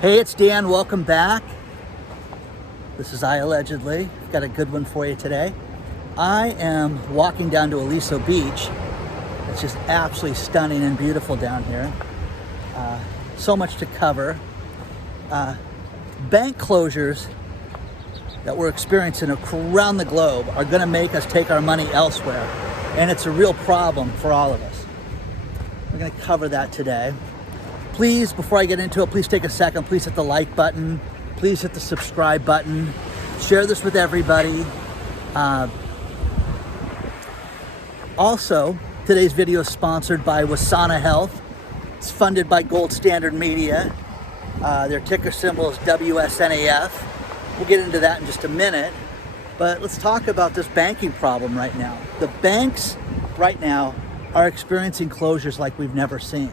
Hey, it's Dan. Welcome back. This is IAllegedly. Got a good one for you today. I am walking down to Aliso Beach. It's just absolutely stunning and beautiful down here. So much to cover. Bank closures that we're experiencing around the globe are going to make us take our money elsewhere, and it's a real problem for all of us. We're going to cover that today. Please, before I get into it, please take a second. Please hit the like button. Please hit the subscribe button. Share this with everybody. Also, today's video is sponsored by Wesana Health. It's funded by Gold Standard Media. Their ticker symbol is WSNAF. We'll get into that in just a minute. But let's talk about this banking problem right now. The banks right now are experiencing closures like we've never seen.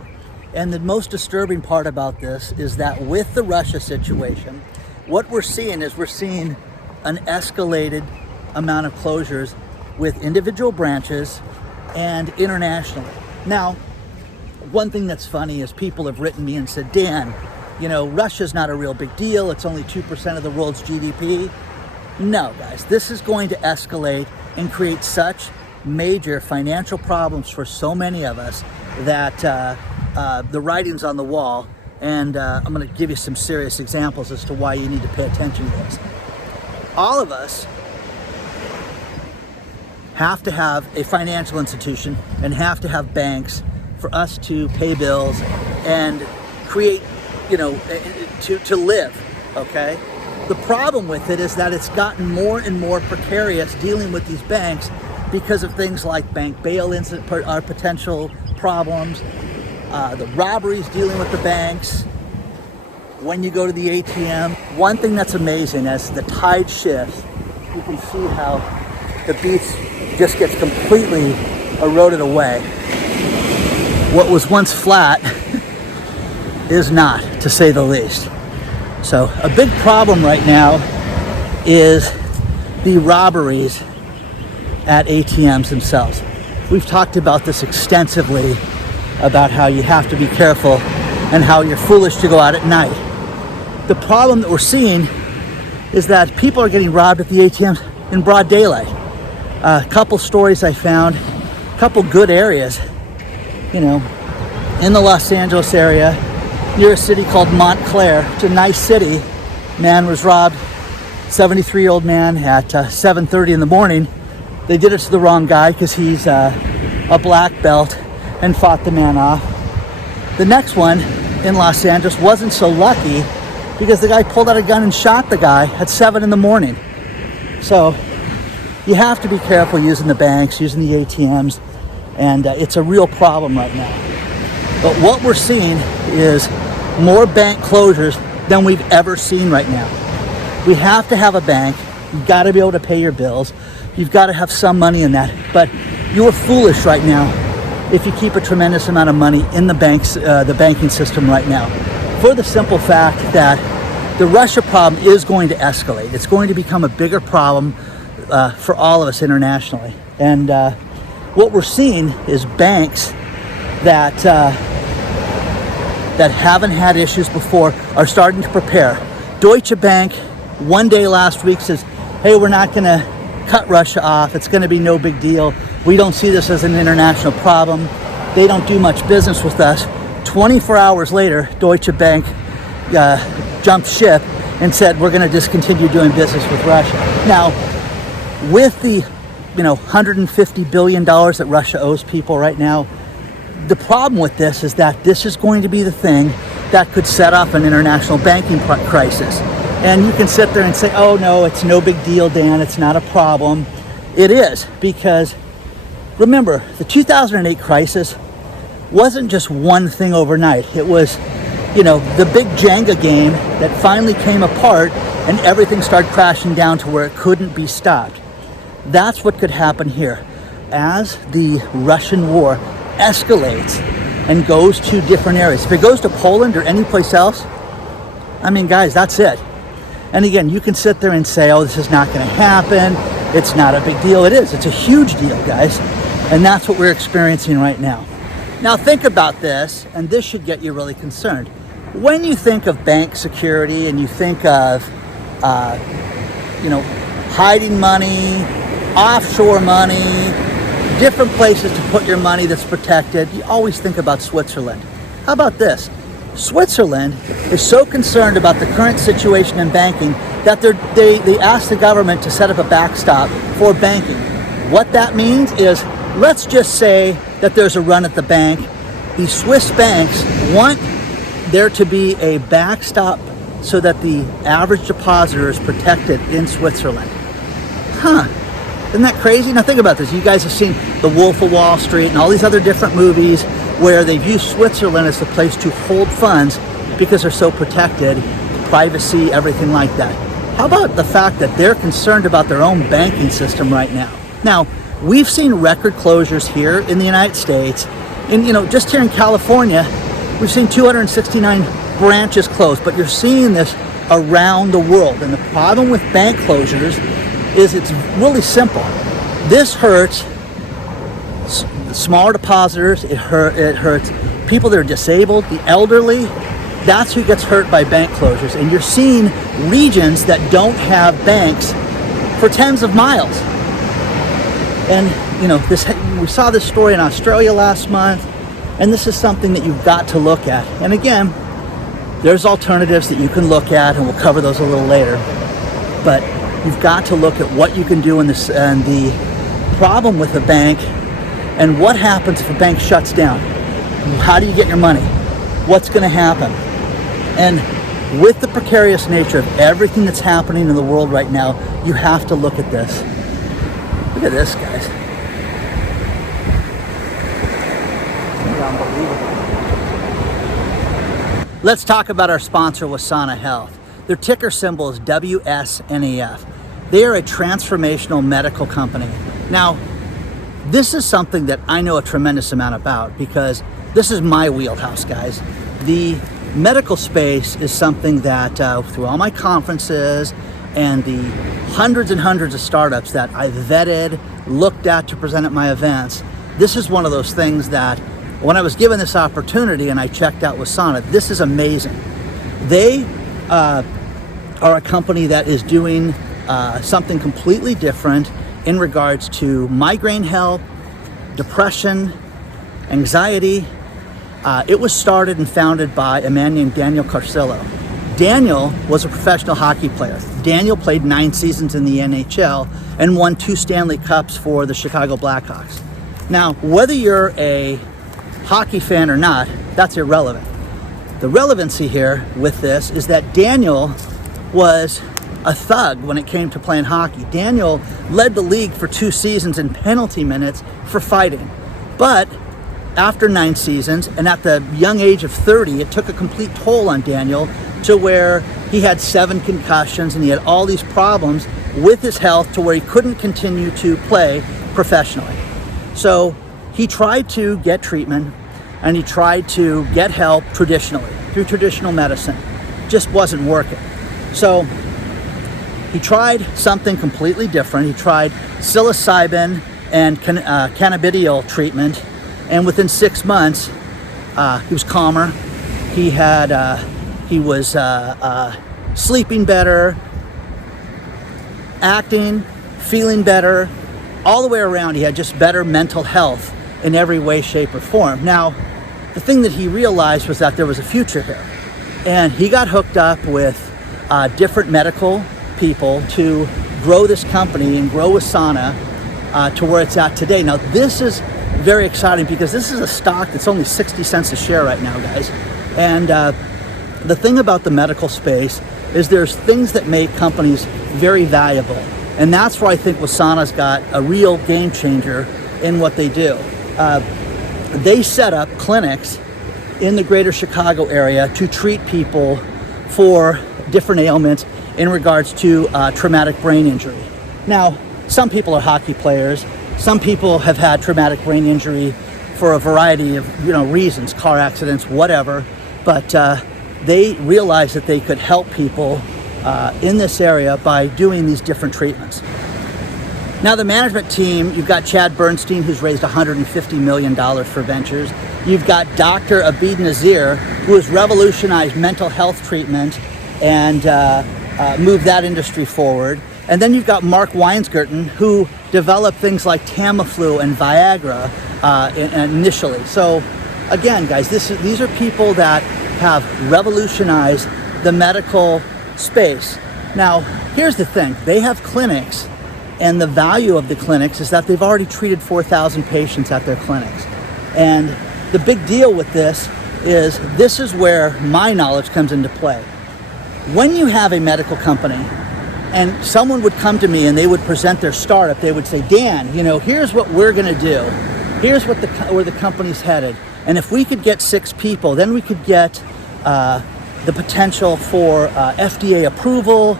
And the most disturbing part about this is that with the Russia situation, what we're seeing is an escalated amount of closures with individual branches and internationally. Now, one thing that's funny is people have written me and said, Dan, you know, Russia's not a real big deal. It's only 2% of the world's GDP. No, guys, this is going to escalate and create such major financial problems for so many of us that the writing's on the wall, and I'm going to give you some serious examples as to why you need to pay attention to this. All of us have to have a financial institution and have to have banks for us to pay bills and create, you know, to live, okay? The problem with it is that it's gotten more and more precarious dealing with these banks because of things like bank bail-ins that are potential problems, the robberies dealing with the banks, when you go to the ATM. One thing that's amazing, as the tide shifts, you can see how the beach just gets completely eroded away. What was once flat is not, to say the least. So a big problem right now is the robberies at ATMs themselves. We've talked about this extensively, about how you have to be careful and how you're foolish to go out at night. The problem that we're seeing is that people are getting robbed at the ATMs in broad daylight. A couple stories I found, a couple good areas, you know, in the Los Angeles area, near a city called Montclair. It's a nice city. Man was robbed, 73-year-old man, at 7:30 in the morning. They did it to the wrong guy because he's a black belt, and fought the man off. The next one in Los Angeles wasn't so lucky because the guy pulled out a gun and shot the guy at 7 in the morning. So you have to be careful using the banks, using the ATMs, and it's a real problem right now. But what we're seeing is more bank closures than we've ever seen right now. We have to have a bank. You've got to be able to pay your bills. You've got to have some money in that. But you're foolish right now if you keep a tremendous amount of money in the banks, the banking system right now, for the simple fact that the Russia problem is going to escalate. It's going to become a bigger problem for all of us internationally. And what we're seeing is banks that haven't had issues before are starting to prepare. Deutsche Bank, one day last week, says, hey, we're not going to cut Russia off. It's going to be no big deal. We don't see this as an international problem. They don't do much business with us. 24 hours later, Deutsche Bank jumped ship and said, we're going to discontinue doing business with Russia. Now, with the $150 billion that Russia owes people right now, the problem with this is that this is going to be the thing that could set off an international banking crisis. And you can sit there and say, oh no, it's no big deal, Dan, it's not a problem. It is, because remember, the 2008 crisis wasn't just one thing overnight. It was, the big Jenga game that finally came apart and everything started crashing down to where it couldn't be stopped. That's what could happen here. As the Russian war escalates and goes to different areas. If it goes to Poland or any place else, I mean, guys, that's it. And again, you can sit there and say, oh, this is not going to happen. It's not a big deal. It is. It's a huge deal, guys. And that's what we're experiencing right now. Now think about this, and this should get you really concerned. when you think of bank security and you think of, hiding money, offshore money, different places to put your money that's protected, you always think about Switzerland. How about this? Switzerland is so concerned about the current situation in banking that they asked the government to set up a backstop for banking. What that means is, let's just say that there's a run at the bank. The Swiss banks want there to be a backstop so that the average depositor is protected in Switzerland. Isn't that crazy? Now think about this. You guys have seen The Wolf of Wall Street and all these other different movies where they've used Switzerland as the place to hold funds because they're so protected, privacy, everything like that. How about the fact that they're concerned about their own banking system right now? Now, we've seen record closures here in the United States. And, just here in California, we've seen 269 branches closed, but you're seeing this around the world. And the problem with bank closures is it's really simple. This hurts smaller depositors, it hurts people that are disabled, the elderly. That's who gets hurt by bank closures. And you're seeing regions that don't have banks for tens of miles. And we saw this story in Australia last month, and this is something that you've got to look at. And again, there's alternatives that you can look at, and we'll cover those a little later. But you've got to look at what you can do in this, and the problem with a bank, and what happens if a bank shuts down. How do you get your money? What's going to happen? And with the precarious nature of everything that's happening in the world right now, you have to look at this. Look at this, guys. It's unbelievable. Let's talk about our sponsor, Wesana Health. Their ticker symbol is WSNAF. They are a transformational medical company. Now, this is something that I know a tremendous amount about because this is my wheelhouse, guys. The medical space is something that through all my conferences and the hundreds and hundreds of startups that I vetted, looked at to present at my events, this is one of those things that when I was given this opportunity and I checked out Wesana, this is amazing. They are a company that is doing something completely different in regards to migraine help, depression, anxiety. It was started and founded by a man named Daniel Carcillo. Daniel was a professional hockey player. Daniel played 9 seasons in the NHL and won 2 Stanley Cups for the Chicago Blackhawks. Now, whether you're a hockey fan or not, that's irrelevant. The relevancy here with this is that Daniel was a thug when it came to playing hockey. Daniel led the league for 2 seasons in penalty minutes for fighting. But after 9 seasons and at the young age of 30, it took a complete toll on Daniel to where he had 7 concussions and he had all these problems with his health to where he couldn't continue to play professionally. So he tried to get treatment and he tried to get help traditionally, through traditional medicine. Just wasn't working. So he tried something completely different. He tried psilocybin and cannabidiol treatment, and within 6 months, he was calmer. He was sleeping better, acting, feeling better, all the way around. He had just better mental health in every way, shape, or form. Now, the thing that he realized was that there was a future here, and he got hooked up with different medical people to grow this company and grow Wesana to where it's at today. Now, this is very exciting because this is a stock that's only 60 cents a share right now, guys. And the thing about the medical space is there's things that make companies very valuable. And that's where I think Wesana's got a real game changer in what they do. They set up clinics in the greater Chicago area to treat people for different ailments in regards to traumatic brain injury. Now, some people are hockey players. Some people have had traumatic brain injury for a variety of reasons, car accidents, whatever. But they realized that they could help people in this area by doing these different treatments. Now, the management team, you've got Chad Bernstein, who's raised $150 million for ventures. You've got Dr. Abid Nazir, who has revolutionized mental health treatment and moved that industry forward. And then you've got Mark Weinsgerten, who developed things like Tamiflu and Viagra initially. So again, guys, these are people that have revolutionized the medical space. Now, here's the thing. They have clinics, and the value of the clinics is that they've already treated 4,000 patients at their clinics. And the big deal with this is where my knowledge comes into play. When you have a medical company and someone would come to me and they would present their startup, they would say, Dan, here's what we're going to do. Here's where the company's headed. And if we could get 6 people, then we could get the potential for FDA approval.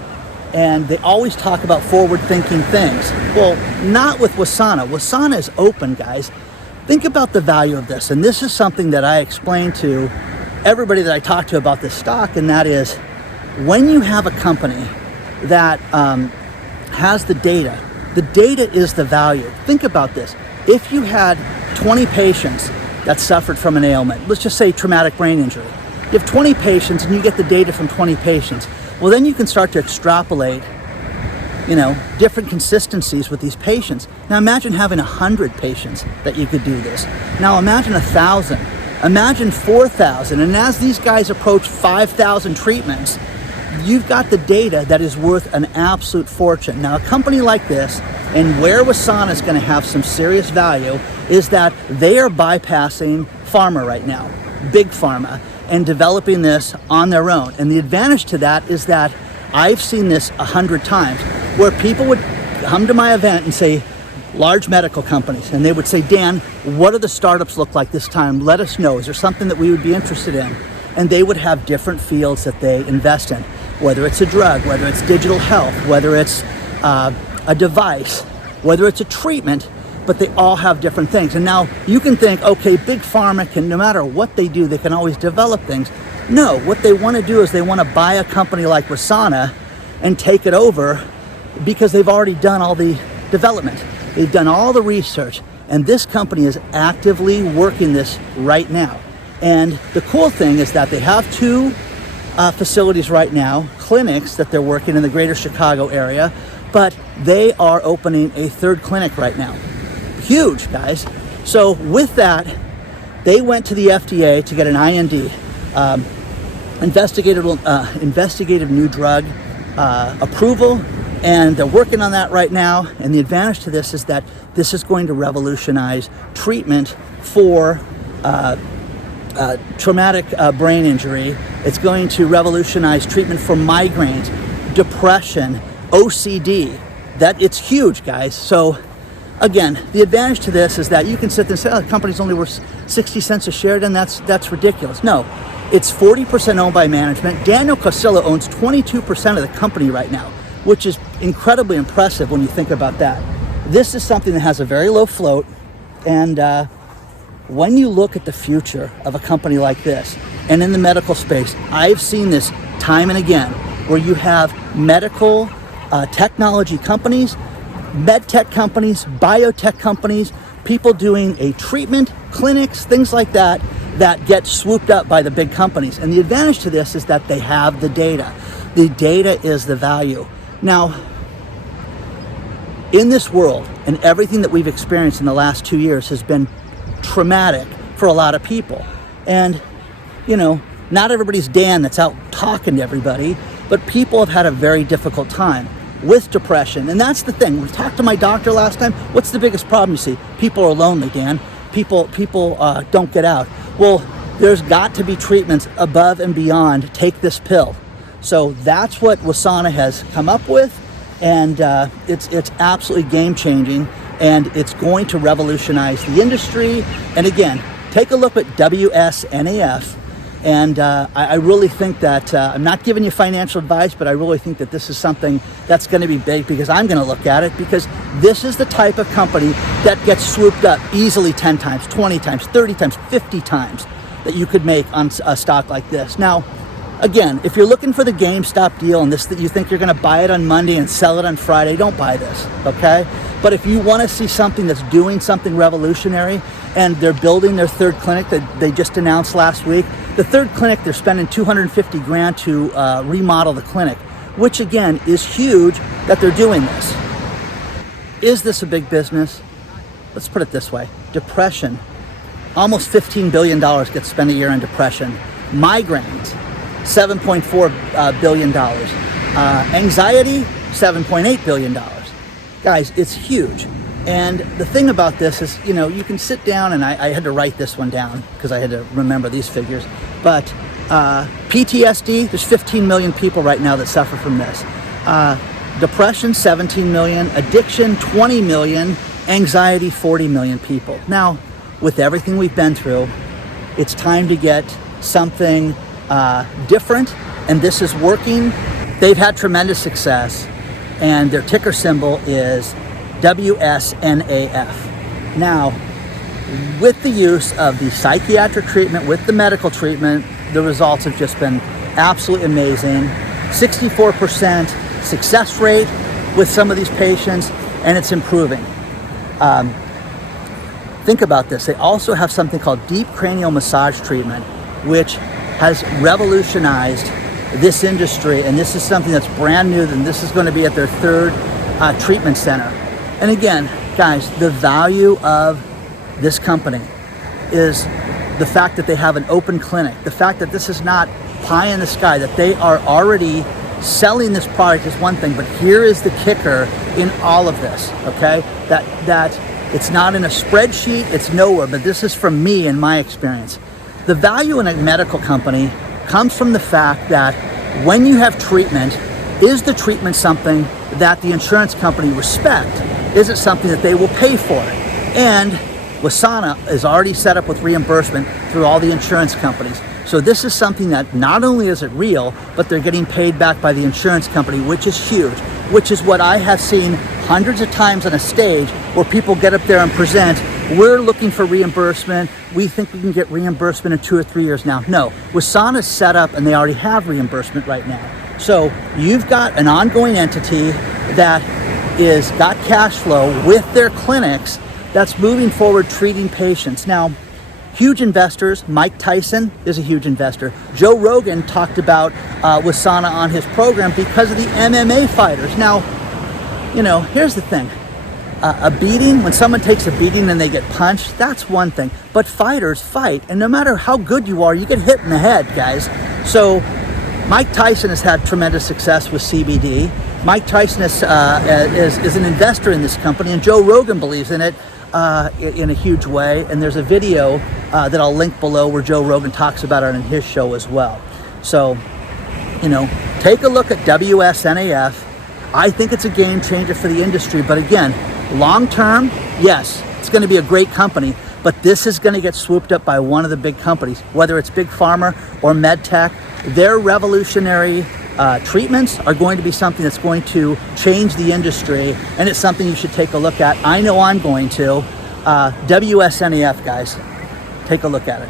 And they always talk about forward-thinking things. Well, not with Wesana. Wesana is open, guys. Think about the value of this. And this is something that I explain to everybody that I talk to about this stock, and that is, when you have a company that has the data is the value. Think about this. If you had 20 patients that suffered from an ailment, let's just say traumatic brain injury, you have 20 patients and you get the data from 20 patients, well, then you can start to extrapolate, different consistencies with these patients. Now imagine having 100 patients that you could do this. Now imagine 1,000, imagine 4,000, and as these guys approach 5,000 treatments, you've got the data that is worth an absolute fortune. Now a company like this, and where Wesana is going to have some serious value, is that they are bypassing pharma right now, big pharma, and developing this on their own. And the advantage to that is that I've seen this 100 times, where people would come to my event and say, large medical companies, and they would say, Dan, what do the startups look like this time? Let us know. Is there something that we would be interested in? And they would have different fields that they invest in, whether it's a drug, whether it's digital health, whether it's a device, whether it's a treatment, but they all have different things. And now you can think, okay, big pharma can, no matter what they do, they can always develop things. No, what they want to do is they want to buy a company like Wesana and take it over, because they've already done all the development. They've done all the research, and this company is actively working this right now. And the cool thing is that they have 2 facilities right now, clinics that they're working in the greater Chicago area, but they are opening a 3rd clinic right now. Huge, guys. So with that, they went to the FDA to get an IND, investigative new drug approval, and they're working on that right now. And the advantage to this is that this is going to revolutionize treatment for traumatic brain injury. It's going to revolutionize treatment for migraines, depression, OCD. That it's huge, guys. So again, the advantage to this is that you can sit there and say, the company's only worth 60 cents a share, then that's ridiculous. No, it's 40% owned by management. Daniel Cosillo owns 22% of the company right now, which is incredibly impressive when you think about that. This is something that has a very low float, and when you look at the future of a company like this, and in the medical space, I've seen this time and again, where you have medical technology companies, med tech companies, biotech companies, people doing a treatment, clinics, things like that, that get swooped up by the big companies. And the advantage to this is that they have the data. The data is the value. Now, in this world, and everything that we've experienced in the last 2 years has been traumatic for a lot of people. And, not everybody's Dan that's out talking to everybody, but people have had a very difficult time with depression. And that's the thing. We talked to my doctor last time. What's the biggest problem you see? People are lonely, Dan. People don't get out. Well, there's got to be treatments above and beyond take this pill. So that's what Wesana has come up with, and it's absolutely game-changing, and it's going to revolutionize the industry. And again, take a look at WSNAF. And I really think that, I'm not giving you financial advice, but I really think that this is something that's going to be big, because I'm going to look at it, because this is the type of company that gets swooped up easily 10 times, 20 times, 30 times, 50 times that you could make on a stock like this. Now, again, if you're looking for the GameStop deal and this, that you think you're going to buy it on Monday and sell it on Friday, don't buy this, okay? But if you want to see something that's doing something revolutionary, and they're building their third clinic that they just announced last week, the third clinic, they're spending 250 grand to remodel the clinic, which again is huge that they're doing this. Is this a big business? Let's put it this way. Depression. Almost $15 billion gets spent a year on depression. Migraines, $7.4 billion. Anxiety, $7.8 billion. Guys, it's huge. And the thing about this is, you know, you can sit down, and I had to write this one down because I had to remember these figures. But PTSD, there's 15 million people right now that suffer from this. Depression, 17 million. Addiction, 20 million. Anxiety, 40 million people. Now, with everything we've been through, it's time to get something different, and this is working. They've had tremendous success, and their ticker symbol is WSNAF. Now, with the use of the psychiatric treatment, with the medical treatment, the results have just been absolutely amazing. 64% success rate with some of these patients, and it's improving. Think about this. They also have something called deep cranial massage treatment, which has revolutionized this industry, and this is something that's brand new, and this is going to be at their third treatment center. And again, guys, the value of this company is the fact that they have an open clinic, the fact that this is not pie in the sky, that they are already selling this product is one thing, but here is the kicker in all of this, okay? That it's not in a spreadsheet, it's nowhere, but this is from me and my experience. The value in a medical company comes from the fact that when you have treatment, is the treatment something that the insurance company respect? Is it something that they will pay for? And Wesana is already set up with reimbursement through all the insurance companies. So this is something that not only is it real, but they're getting paid back by the insurance company, which is huge, which is what I have seen hundreds of times on a stage where people get up there and present, we're looking for reimbursement. We think we can get reimbursement in 2 or 3 years now. No, Wesana's set up and they already have reimbursement right now. So you've got an ongoing entity that is got cash flow with their clinics that's moving forward treating patients. Now, huge investors, Mike Tyson is a huge investor. Joe Rogan talked about Wesana on his program because of the MMA fighters. Now, you know, here's the thing. A beating, when someone takes a beating and they get punched, that's one thing. But fighters fight, and no matter how good you are, you get hit in the head, guys. So Mike Tyson has had tremendous success with CBD. Mike Tyson is an investor in this company, and Joe Rogan believes in it in a huge way. And there's a video that I'll link below where Joe Rogan talks about it on his show as well. So, you know, take a look at WSNAF. I think it's a game changer for the industry, but again, long term, yes, it's going to be a great company, but this is going to get swooped up by one of the big companies, whether it's Big Pharma or MedTech. Their revolutionary treatments are going to be something that's going to change the industry, and it's something you should take a look at. I know I'm going to. WSNAF, guys, take a look at it.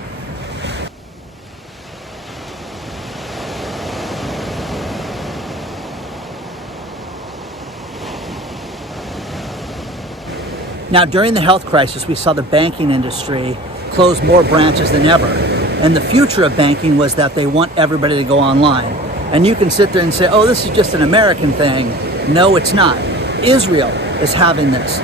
Now, during the health crisis, we saw the banking industry close more branches than ever. And the future of banking was that they want everybody to go online. And you can sit there and say, oh, this is just an American thing. No, it's not. Israel is having this.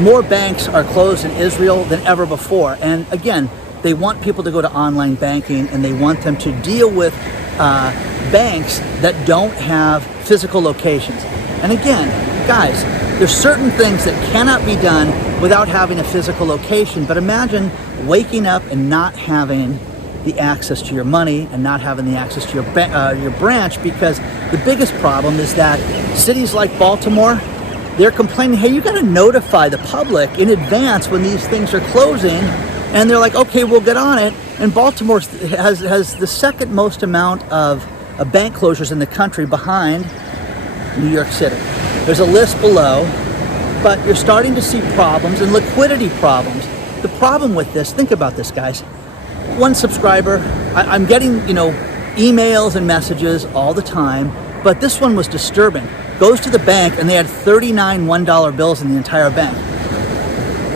More banks are closed in Israel than ever before. And again, they want people to go to online banking, and they want them to deal with banks that don't have physical locations. And again, guys, there's certain things that cannot be done without having a physical location, but imagine waking up and not having the access to your money and not having the access to your branch, because the biggest problem is that cities like Baltimore, they're complaining, hey, you got to notify the public in advance when these things are closing, and they're like, okay, we'll get on it. And Baltimore has the second most amount of bank closures in the country behind New York City. There's a list below, but you're starting to see problems and liquidity problems. The problem with this, think about this, guys. One subscriber, I'm getting, emails and messages all the time, But this one was disturbing. Goes to the bank and they had 39 $1 bills in the entire bank.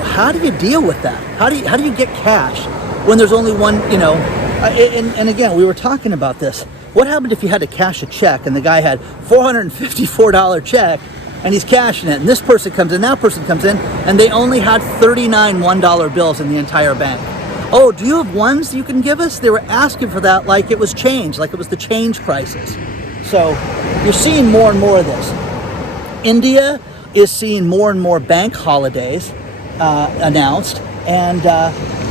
How do you deal with that? How do you get cash when there's only one, you know? And again, we were talking about this. What happened if you had to cash a check and the guy had $454 check and he's cashing it, and this person comes in, that person comes in, and they only had 39 $1 bills in the entire bank? Oh, do you have ones you can give us? They were asking for that like it was change, like it was the change crisis. So you're seeing more and more of this. India is seeing more and more bank holidays announced, and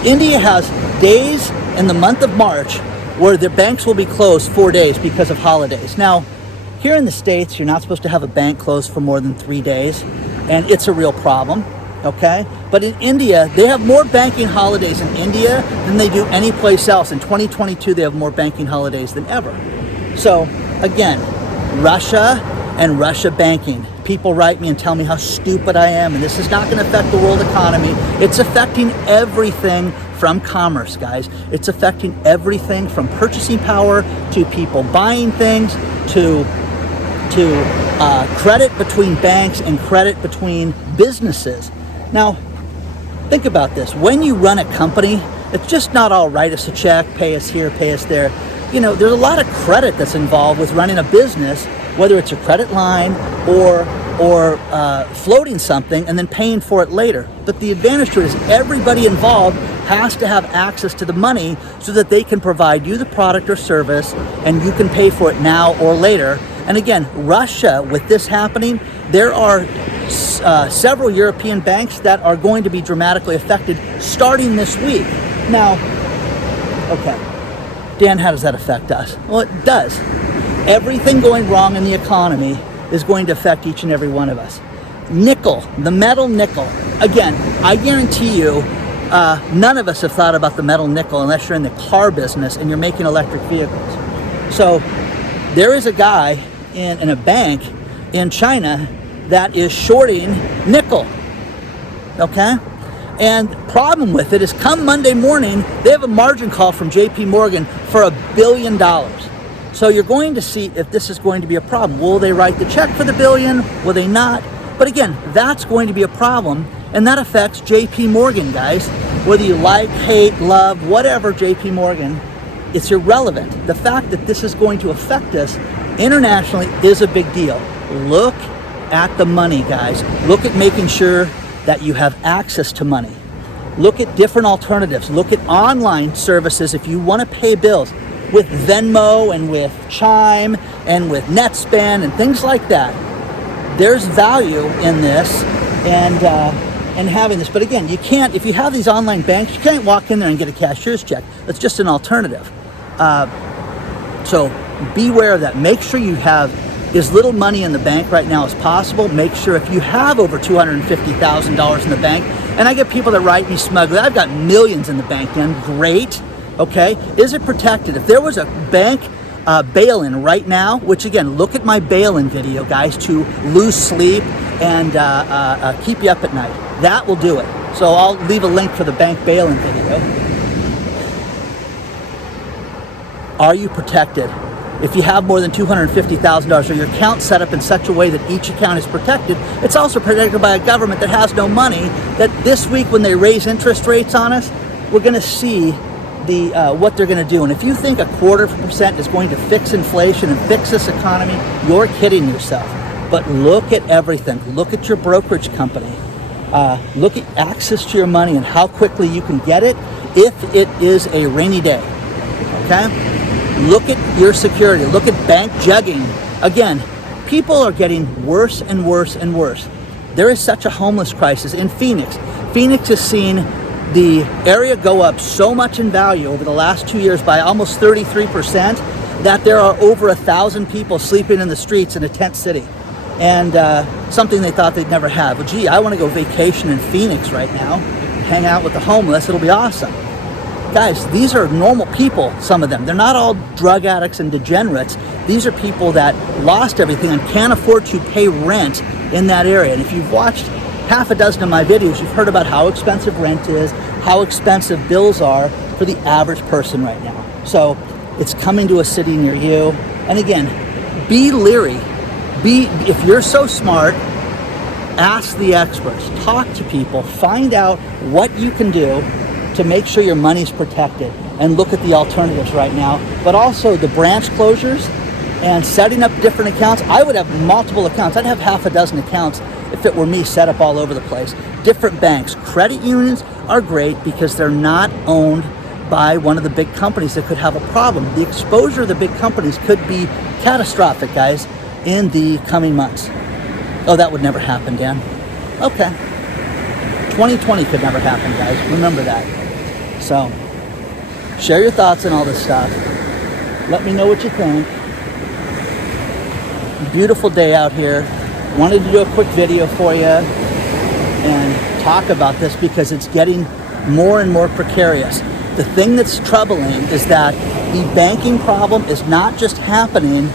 India has days in the month of March where the banks will be closed 4 days because of holidays. Now, here in the States, you're not supposed to have a bank closed for more than 3 days, and it's a real problem, okay? But in India, they have more banking holidays in India than they do any place else. In 2022, they have more banking holidays than ever. So, again, Russia and Russia banking. People write me and tell me how stupid I am, and this is not going to affect the world economy. It's affecting everything from commerce, guys. It's affecting everything from purchasing power to people buying things to credit between banks and credit between businesses. Now, think about this. When you run a company, it's just not all write us a check, pay us here, pay us there. You know, there's a lot of credit that's involved with running a business, whether it's a credit line or floating something and then paying for it later. But the advantage to it is everybody involved has to have access to the money so that they can provide you the product or service and you can pay for it now or later. And again, Russia, with this happening, there are several European banks that are going to be dramatically affected starting this week. Now, okay, Dan, how does that affect us? Well, it does. Everything going wrong in the economy is going to affect each and every one of us. Nickel, the metal nickel. Again, I guarantee you, none of us have thought about the metal nickel unless you're in the car business and you're making electric vehicles. So there is a guy in a bank in China that is shorting nickel, okay? And problem with it is come Monday morning, they have a margin call from JP Morgan for $1 billion. So you're going to see if this is going to be a problem. Will they write the check for the billion? Will they not? But again, that's going to be a problem, and that affects JP Morgan, guys. Whether you like, hate, love, whatever JP Morgan, it's irrelevant. The fact that this is going to affect us internationally is a big deal. Look at the money, guys. Look at making sure that you have access to money. Look at different alternatives. Look at online services if you want to pay bills with Venmo and with Chime and with NetSpend and things like that. There's value in this and having this. But again, you can't, if you have these online banks, you can't walk in there and get a cashier's check. That's just an alternative. So beware of that. Make sure you have as little money in the bank right now as possible. Make sure if you have over $250,000 in the bank, and I get people that write me smugly, I've got millions in the bank, then great, okay? Is it protected? If there was a bank bail-in right now, which again, look at my bail-in video, guys, to lose sleep and keep you up at night. That will do it. So I'll leave a link for the bank bail-in video. Are you protected? If you have more than $250,000 or your account set up in such a way that each account is protected, it's also protected by a government that has no money, that this week when they raise interest rates on us, we're going to see what they're going to do. And if you think 0.25% is going to fix inflation and fix this economy, you're kidding yourself. But look at everything. Look at your brokerage company. Look at access to your money and how quickly you can get it if it is a rainy day. Okay? Look at your security. Look at bank jugging. Again, people are getting worse and worse and worse. There is such a homeless crisis in Phoenix. Phoenix has seen the area go up so much in value over the last 2 years by almost 33% that there are over 1,000 people sleeping in the streets in a tent city. And something they thought they'd never have. Well, gee, I want to go vacation in Phoenix right now, hang out with the homeless. It'll be awesome. Guys, these are normal people, some of them. They're not all drug addicts and degenerates. These are people that lost everything and can't afford to pay rent in that area. And if you've watched half a dozen of my videos, you've heard about how expensive rent is, how expensive bills are for the average person right now. So it's coming to a city near you. And again, be leery. If you're so smart, ask the experts, talk to people, find out what you can do to make sure your money's protected, and look at the alternatives right now. But also the branch closures and setting up different accounts. I would have multiple accounts. I'd have half a dozen accounts if it were me, set up all over the place. Different banks. Credit unions are great because they're not owned by one of the big companies that could have a problem. The exposure of the big companies could be catastrophic, guys, in the coming months. Oh, that would never happen, Dan. Okay. 2020 could never happen, guys. Remember that. So, share your thoughts on all this stuff. Let me know what you think. Beautiful day out here. Wanted to do a quick video for you and talk about this because it's getting more and more precarious. The thing that's troubling is that the banking problem is not just happening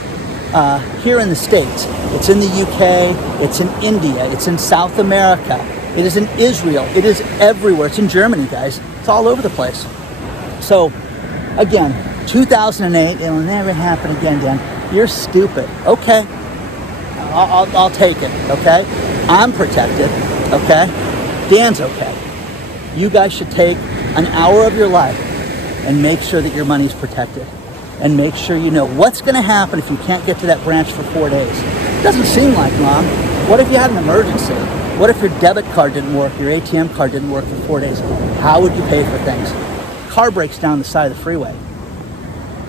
here in the States. It's in the UK, it's in India, it's in South America, it is in Israel, it is everywhere. It's in Germany, guys. It's all over the place. So, again, 2008, it'll never happen again, Dan. You're stupid. Okay, I'll take it, okay? I'm protected, okay? Dan's okay. You guys should take an hour of your life and make sure that your money's protected. And make sure you know what's going to happen if you can't get to that branch for 4 days. It doesn't seem like long. What if you had an emergency? What if your debit card didn't work, your ATM card didn't work for 4 days? How would you pay for things? Car breaks down the side of the freeway.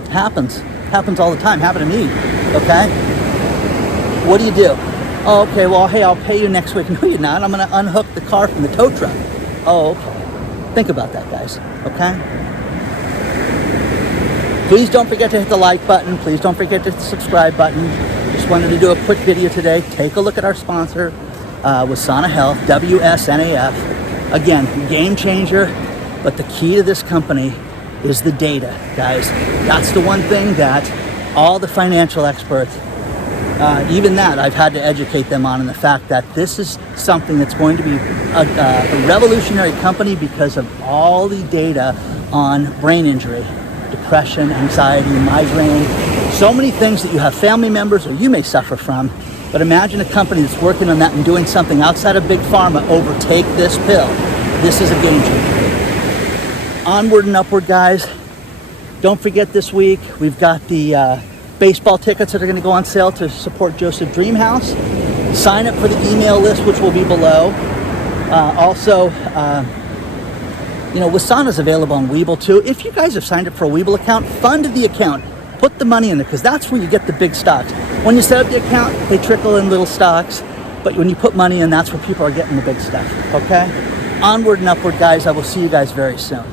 Happens all the time. Happened to me, okay? What do you do? Oh, okay, well, hey, I'll pay you next week. No, you're not. I'm going to unhook the car from the tow truck. Oh, okay. Think about that, guys, okay? Please don't forget to hit the like button. Please don't forget to hit the subscribe button. Just wanted to do a quick video today. Take a look at our sponsor, Wesana Health, WSNAF. Again, game changer, but the key to this company is the data, guys. That's the one thing that all the financial experts, even that I've had to educate them on, and the fact that this is something that's going to be a revolutionary company because of all the data on brain injury, depression, anxiety, migraine, so many things that you have family members or you may suffer from. But imagine a company that's working on that and doing something outside of big pharma overtake this pill. This is a game changer. Onward and upward, guys. Don't forget this week, we've got the baseball tickets that are going to go on sale to support Joseph Dreamhouse. Sign up for the email list, which will be below. Wesana is available on Webull too. If you guys have signed up for a Webull account, fund the account. Put the money in there because that's where you get the big stocks. When you set up the account, they trickle in little stocks. But when you put money in, that's where people are getting the big stuff. Okay? Onward and upward, guys. I will see you guys very soon.